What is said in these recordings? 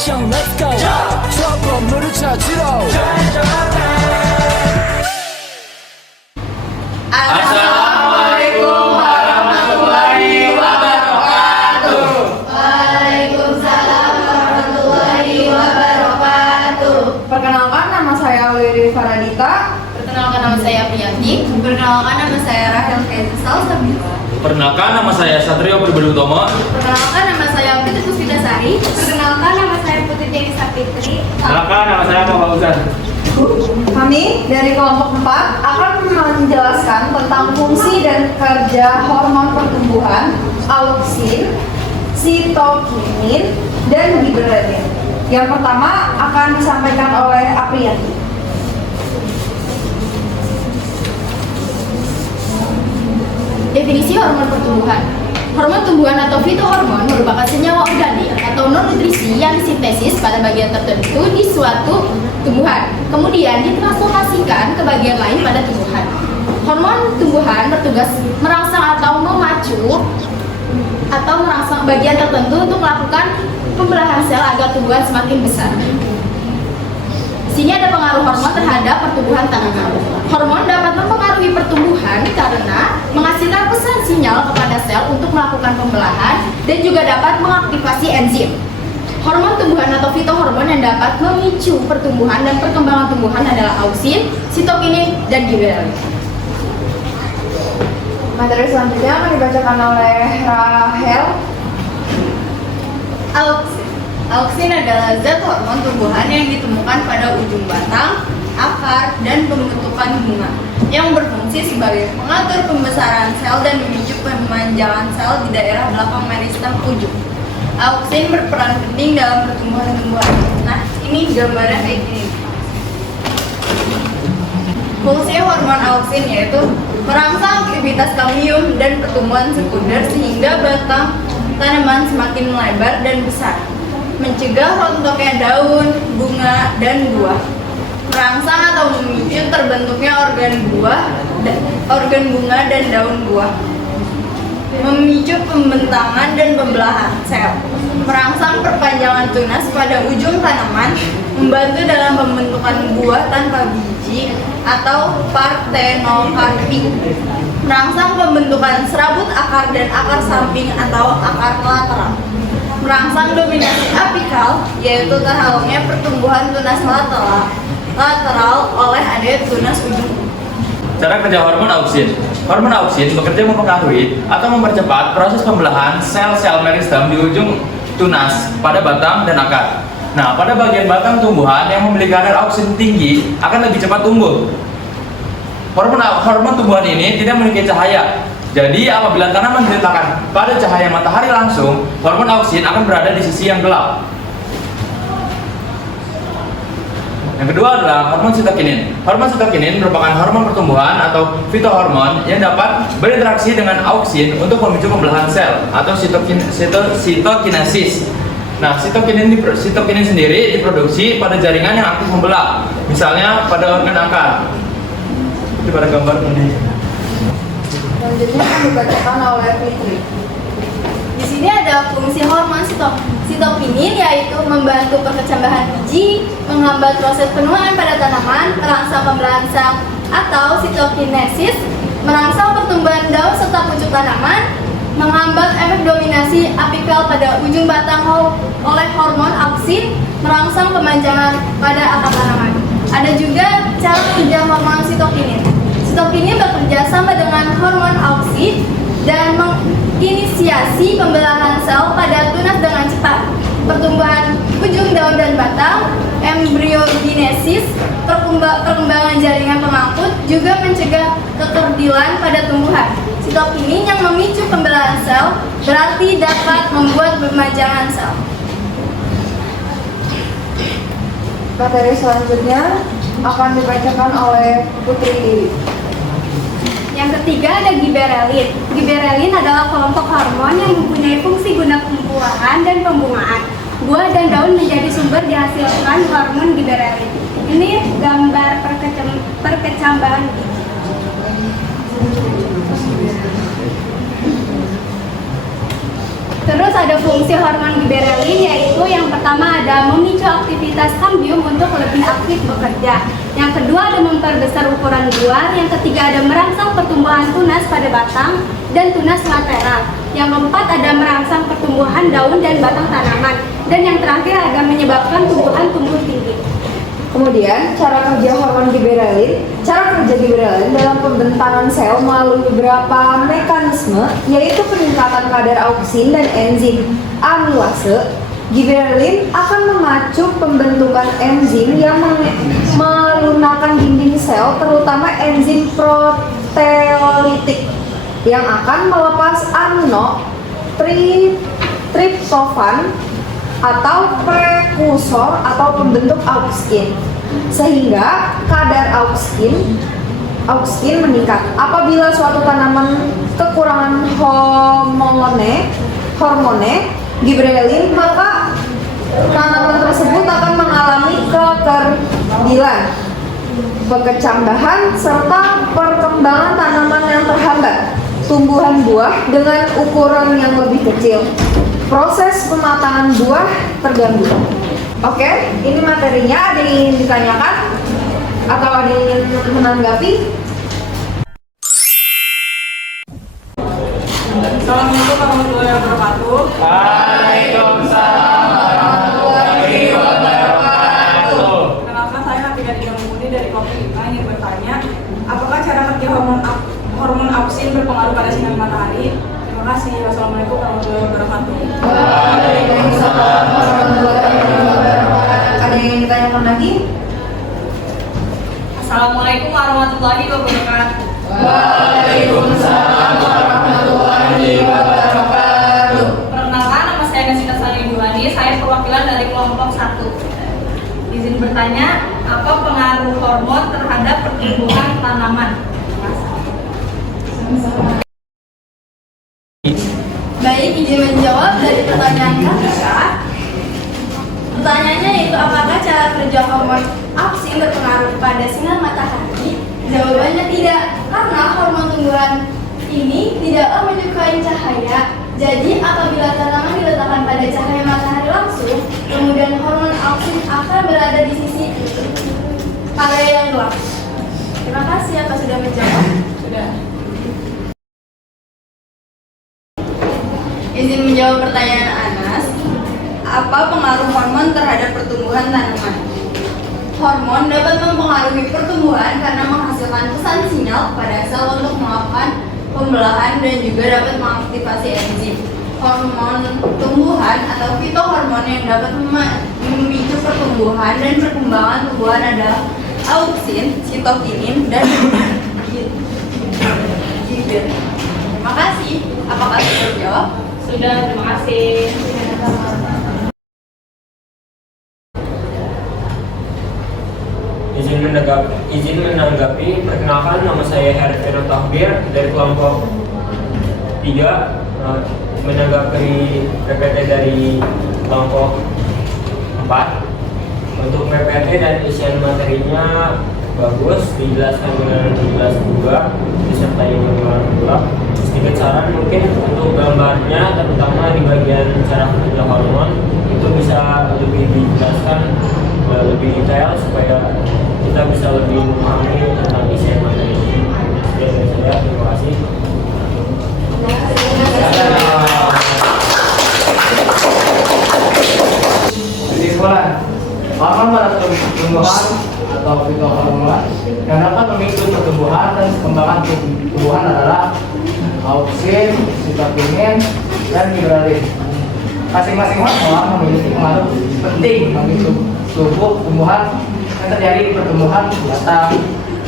액션 let's go 저 건물을 찾으러 Assalamualaikum warahmatullahi wabarakatuh. Waalaikumsalam warahmatullahi wabarakatuh. Perkenalkan, nama saya Wiri Faradita. Perkenalkan, nama saya Priyanti. Perkenalkan, nama saya Rahel Kaisal Sabila. Perkenalkan, nama saya Satrio Pribadi Utomo. Perkenalkan, nama saya Putri Puspitasari. Perkenalkan, nama saya Putri Tiani Sapitri. Perkenalkan, nama saya Muhammad Fauzan. Kami dari kelompok 4 akan menjelaskan tentang fungsi dan kerja hormon pertumbuhan, auksin, sitokinin, dan gibberellin. Yang pertama akan disampaikan oleh Apriyanti. Definisi hormon pertumbuhan. Hormon tumbuhan atau fitohormon merupakan senyawa organik atau non-nutrisi yang disintesis pada bagian tertentu di suatu tumbuhan, kemudian ditransformasikan ke bagian lain pada tumbuhan. Hormon tumbuhan bertugas merangsang atau memacu atau merangsang bagian tertentu untuk melakukan pembelahan sel agar tumbuhan semakin besar. Sini ada pengaruh hormon terhadap pertumbuhan tanaman. Hormon dapat mempengaruhi pertumbuhan karena menghasilkan pesan sinyal kepada sel untuk melakukan pembelahan dan juga dapat mengaktifasi enzim. Hormon tumbuhan atau fitohormon yang dapat memicu pertumbuhan dan perkembangan tumbuhan adalah auksin, sitokinin, dan gibberellin. Materi selanjutnya akan dibacakan oleh Rahel. Auksin adalah zat hormon tumbuhan yang ditemukan pada ujung batang, akar, dan pembentukan bunga yang berfungsi sebagai pengatur pembesaran sel dan memicu pemanjangan sel di daerah belakang meristem ujung. Auksin berperan penting dalam pertumbuhan tumbuhan. Nah, ini gambarnya kayak gini. Fungsi hormon auksin yaitu merangsang aktivitas kalium dan pertumbuhan sekunder sehingga batang tanaman semakin melebar dan besar, mencegah rontoknya daun, bunga, dan buah, merangsang atau memicu terbentuknya organ bunga dan daun buah, memicu pembentangan dan pembelahan sel, merangsang perpanjangan tunas pada ujung tanaman, membantu dalam pembentukan buah tanpa biji atau partenokarpi, merangsang pembentukan serabut akar dan akar samping atau akar lateral, merangsang dominasi apikal, yaitu terhalangnya pertumbuhan tunas lateral oleh adanya tunas ujung. Cara kerja hormon auksin. Hormon auksin bekerja mempengaruhi atau mempercepat proses pembelahan sel-sel meristem di ujung tunas pada batang dan akar. Nah, pada bagian batang tumbuhan yang memiliki kadar auksin tinggi akan lebih cepat tumbuh. Hormon tumbuhan ini tidak memiliki cahaya. Jadi, apabila tanaman diletakkan pada cahaya matahari langsung, hormon auksin akan berada di sisi yang gelap. Yang kedua adalah hormon sitokinin. Hormon sitokinin merupakan hormon pertumbuhan atau fitohormon yang dapat berinteraksi dengan auksin untuk memicu pembelahan sel atau sitokinesis. Nah, sitokinin sendiri diproduksi pada jaringan yang aktif membelah, misalnya pada organ akar. Itu pada gambar ini. Selanjutnya akan dibacakan oleh Fitri. Di sini ada fungsi hormon sitokinin, yaitu membantu perkecambahan biji, menghambat proses penuaan pada tanaman, merangsang pembelahan sel atau sitokinesis, merangsang pertumbuhan daun serta pucuk tanaman, menghambat efek dominasi apikal pada ujung batang oleh hormon auksin, merangsang pemanjangan pada akar tanaman. Ada juga cara kerja hormon sitokinin. Sitokinin bekerja sama dengan hormon auksin dan menginisiasi pembelahan sel pada tunas dengan cepat. Pertumbuhan ujung daun dan batang, embryogenesis, perkembangan jaringan pemangkut juga mencegah kekerdilan pada tumbuhan. Sitokinin yang memicu pembelahan sel berarti dapat membuat pemajangan sel. Materi selanjutnya akan dibacakan oleh Putri Dewi. Yang ketiga ada gibberellin. Gibberellin adalah kelompok hormon yang mempunyai fungsi guna pembuahan dan pembungaan. Buah dan daun menjadi sumber dihasilkan hormon gibberellin. Ini gambar perkecambahan biji. Terus ada fungsi hormon giberelin, yaitu yang pertama ada memicu aktivitas kambium untuk lebih aktif bekerja. Yang kedua ada memperbesar ukuran buah. Yang ketiga ada merangsang pertumbuhan tunas pada batang dan tunas lateral. Yang keempat ada merangsang pertumbuhan daun dan batang tanaman. Dan yang terakhir ada menyebabkan tumbuhan tumbuh tinggi. Kemudian, cara kerja hormon giberelin. Cara kerja giberelin dalam pembentangan sel melalui beberapa mekanisme, yaitu peningkatan kadar auksin dan enzim amilase. Giberelin akan memacu pembentukan enzim yang melunakkan dinding sel, terutama enzim proteolitik yang akan melepas amino triptofan atau prekursor atau pembentuk auksin, sehingga kadar auksin meningkat. Apabila suatu tanaman kekurangan hormone giberelin, maka tanaman tersebut akan mengalami kekerdilan, kekecambahan, serta perkembangan tanaman yang terhambat, tumbuhan buah dengan ukuran yang lebih kecil, proses pematangan buah terganggu. Oke, ini materinya. Ada yang ingin ditanyakan atau ada yang ingin menanggapi? Assalamualaikum warahmatullahi wabarakatuh. Waalaikumsalam warahmatullahi wabarakatuh. Perkenalkan, saya Nafidah Muni dari Kopi 5 ingin bertanya, apakah cara kerja hormon auksin berpengaruh pada sinar matahari? Terima kasih. Wassalamualaikum warahmatullahi wabarakatuh. Waalaikumsalam warahmatullahi wabarakatuh. Ada yang ingin ditanyakan lagi? Assalamualaikum warahmatullahi wabarakatuh. Waalaikumsalam warahmatullahi wabarakatuh. Perkenalkan, nama saya Nasita Saliduani. Saya perwakilan dari kelompok 1. Izin bertanya, apa pengaruh hormon terhadap pertumbuhan tanaman? Baik, izin menjawab dari pertanyaan Kak. Pertanyaannya yaitu apakah cara kerja hormon auksin berpengaruh pada sinar matahari? Jawabannya tidak, karena hormon tumbuhan ini tidaklah menyukai cahaya. Jadi apabila tanaman diletakkan pada cahaya matahari langsung, kemudian hormon auksin akan berada di sisi area yang gelap. Terima kasih. Apa sudah menjawab? Sudah. Izin menjawab pertanyaan Anas. Apa pengaruh hormon terhadap pertumbuhan tanaman? Hormon dapat mempengaruhi pertumbuhan karena menghasilkan pesan sinyal pada sel untuk melakukan pembelahan dan juga dapat mengaktifasi enzim. Hormon tumbuhan atau fitohormon yang dapat memicu pertumbuhan dan perkembangan tumbuhan adalah auksin, sitokinin, dan giber. Terima kasih. Apakah sudah terjawab? Sudah, terima kasih. Izin menanggapi. Perkenalkan, nama saya Herfino Tahbir dari kelompok 3, menanggapi PPT dari kelompok 4. Untuk PPT dan isian materinya bagus, dijelaskan dengan jelas juga, disertai dengan pula. Sedikit saran mungkin untuk gambarnya, terutama di bagian cara kerja hormon, itu bisa lebih dijelaskan lebih detail supaya kita bisa lebih memahami tentang isian materi ini. Sekian dari saya, terima kasih. Kesimpulan, hormon pada tumbuhan atau fitohormon yang dapat memicu pertumbuhan dan perkembangan tumbuhan adalah auksin, sitokinin, dan giberelin. Masing-masing hormon memiliki pengaruh penting memicu tumbuhan yang terjadi di pertumbuhan batang,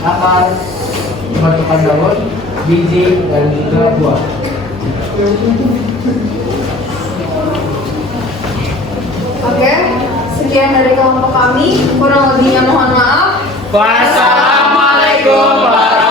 akar, pembentukan daun, biji, dan juga buah. Oke, sekian dari kelompok kami. Kurang lebihnya mohon maaf. Wassalamualaikum warahmatullahi